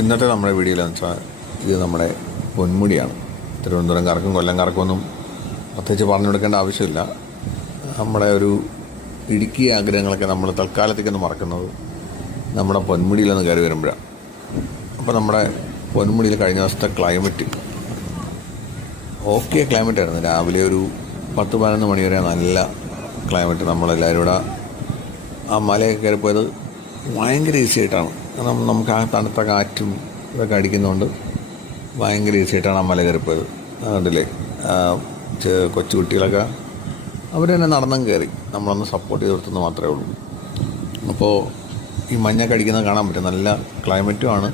ഇന്നത്തെ നമ്മുടെ വീഡിയോയിലെന്ന് വെച്ചാൽ ഇത് നമ്മുടെ പൊന്മുടിയാണ്. തിരുവനന്തപുരം കറക്കും കൊല്ലം കറക്കൊന്നും പ്രത്യേകിച്ച് പറഞ്ഞു കൊടുക്കേണ്ട ആവശ്യമില്ല. നമ്മുടെ ഒരു ഇടുക്കി ആഗ്രഹങ്ങളൊക്കെ നമ്മൾ തൽക്കാലത്തേക്കൊന്ന് മറക്കുന്നത് നമ്മുടെ പൊന്മുടിയിലൊന്ന് കയറി വരുമ്പോഴാണ്. അപ്പോൾ നമ്മുടെ പൊന്മുടിയിൽ കഴിഞ്ഞ ദിവസത്തെ ക്ലൈമറ്റ് ഓക്കെ ക്ലൈമറ്റ് ആയിരുന്നു. രാവിലെ ഒരു 10-11 മണി വരെ നല്ല ക്ലൈമറ്റ്. നമ്മളെല്ലാവരും ഇവിടെ ആ മലയൊക്കെ കയറിപ്പോയത് ഭയങ്കര ഈസി ആയിട്ടാണ്. കാരണം നമുക്ക് ആ തണുത്ത കാറ്റും ഇതൊക്കെ അടിക്കുന്നതുകൊണ്ട് ഭയങ്കര ഈസി ആയിട്ടാണ് ആ മല കയറിപ്പോയത്. കണ്ടില്ലേ, കൊച്ചു കുട്ടികളൊക്കെ അവർ തന്നെ നടന്നും കയറി, നമ്മളൊന്ന് സപ്പോർട്ട് ചെയ്ത് കൊടുത്തെന്ന് മാത്രമേ ഉള്ളൂ. അപ്പോൾ ഈ മഞ്ഞൊക്കെ അടിക്കുന്നത് കാണാൻ പറ്റും. നല്ല ക്ലൈമറ്റുമാണ്.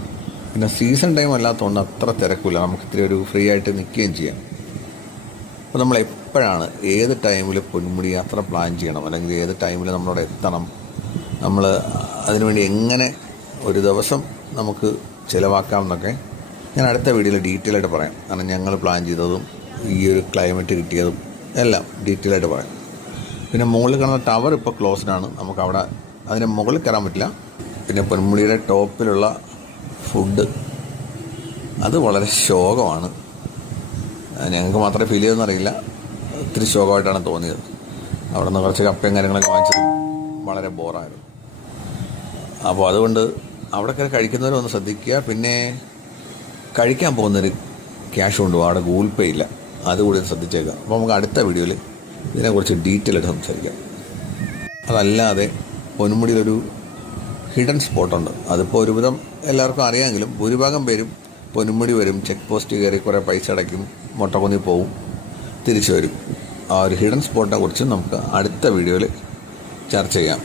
പിന്നെ സീസൺ ടൈം അല്ലാത്തതുകൊണ്ട് അത്ര തിരക്കില്ല. നമുക്ക് ഇത്തിരി ഒരു ഫ്രീ ആയിട്ട് നിൽക്കുകയും ചെയ്യാം. അപ്പോൾ നമ്മൾ എപ്പോഴാണ് ഏത് ടൈമിൽ പൊന്മുടി യാത്ര പ്ലാൻ ചെയ്യണം, അല്ലെങ്കിൽ ഏത് ടൈമിൽ നമ്മളവിടെ എത്തണം, നമ്മൾ അതിനുവേണ്ടി എങ്ങനെ ഒരു ദിവസം നമുക്ക് ചിലവാക്കാം എന്നൊക്കെ ഞാൻ അടുത്ത വീഡിയോയിൽ ഡീറ്റെയിൽ ആയിട്ട് പറയാം. കാരണം ഞങ്ങൾ പ്ലാൻ ചെയ്തതും ഈ ഒരു ക്ലൈമറ്റ് കിട്ടിയതും എല്ലാം ഡീറ്റെയിൽ ആയിട്ട് പറയാം. പിന്നെ മുകളിൽ കാണുന്ന ടവർ ഇപ്പോൾ ക്ലോസ്ഡാണ്. നമുക്കവിടെ അതിൻ്റെ മുകളിൽ കയറാൻ പറ്റില്ല. പിന്നെ പൊന്മുടിയുടെ ടോപ്പിലുള്ള ഫുഡ് അത് വളരെ ശോകമാണ്. ഞങ്ങൾക്ക് മാത്രമേ ഫീൽ ചെയ്തെന്നറിയില്ല, ഒത്തിരി ശോകമായിട്ടാണ് തോന്നിയത്. അവിടെ നിന്ന് കുറച്ച് കപ്പയും കാര്യങ്ങളൊക്കെ വാങ്ങിച്ചത് വളരെ ബോറായിരുന്നു. അപ്പോൾ അതുകൊണ്ട് അവിടെ കയറി കഴിക്കുന്നവരൊന്ന് ശ്രദ്ധിക്കുക. പിന്നെ കഴിക്കാൻ പോകുന്നൊരു ക്യാഷ് കൊണ്ടുപോകും, അവിടെ ഗൂഗിൾ പേ ഇല്ല, അതുകൂടി ശ്രദ്ധിച്ചേക്കാം. അപ്പോൾ നമുക്ക് അടുത്ത വീഡിയോയിൽ ഇതിനെക്കുറിച്ച് ഡീറ്റെയിൽ ആയിട്ട് സംസാരിക്കാം. അതല്ലാതെ പൊന്മുടിയിലൊരു ഹിഡൻ സ്പോട്ടുണ്ട്. അതിപ്പോൾ ഒരുവിധം എല്ലാവർക്കും അറിയാമെങ്കിലും ഭൂരിഭാഗം പേരും പൊന്മുടി വരും, ചെക്ക് പോസ്റ്റ് കയറി കുറേ പൈസ അടയ്ക്കും, മൊട്ടക്കുന്നി പോവും, തിരിച്ചു വരും. ആ ഒരു ഹിഡൻ സ്പോട്ടിനെ കുറിച്ച് നമുക്ക് അടുത്ത വീഡിയോയിൽ ചർച്ച ചെയ്യാം.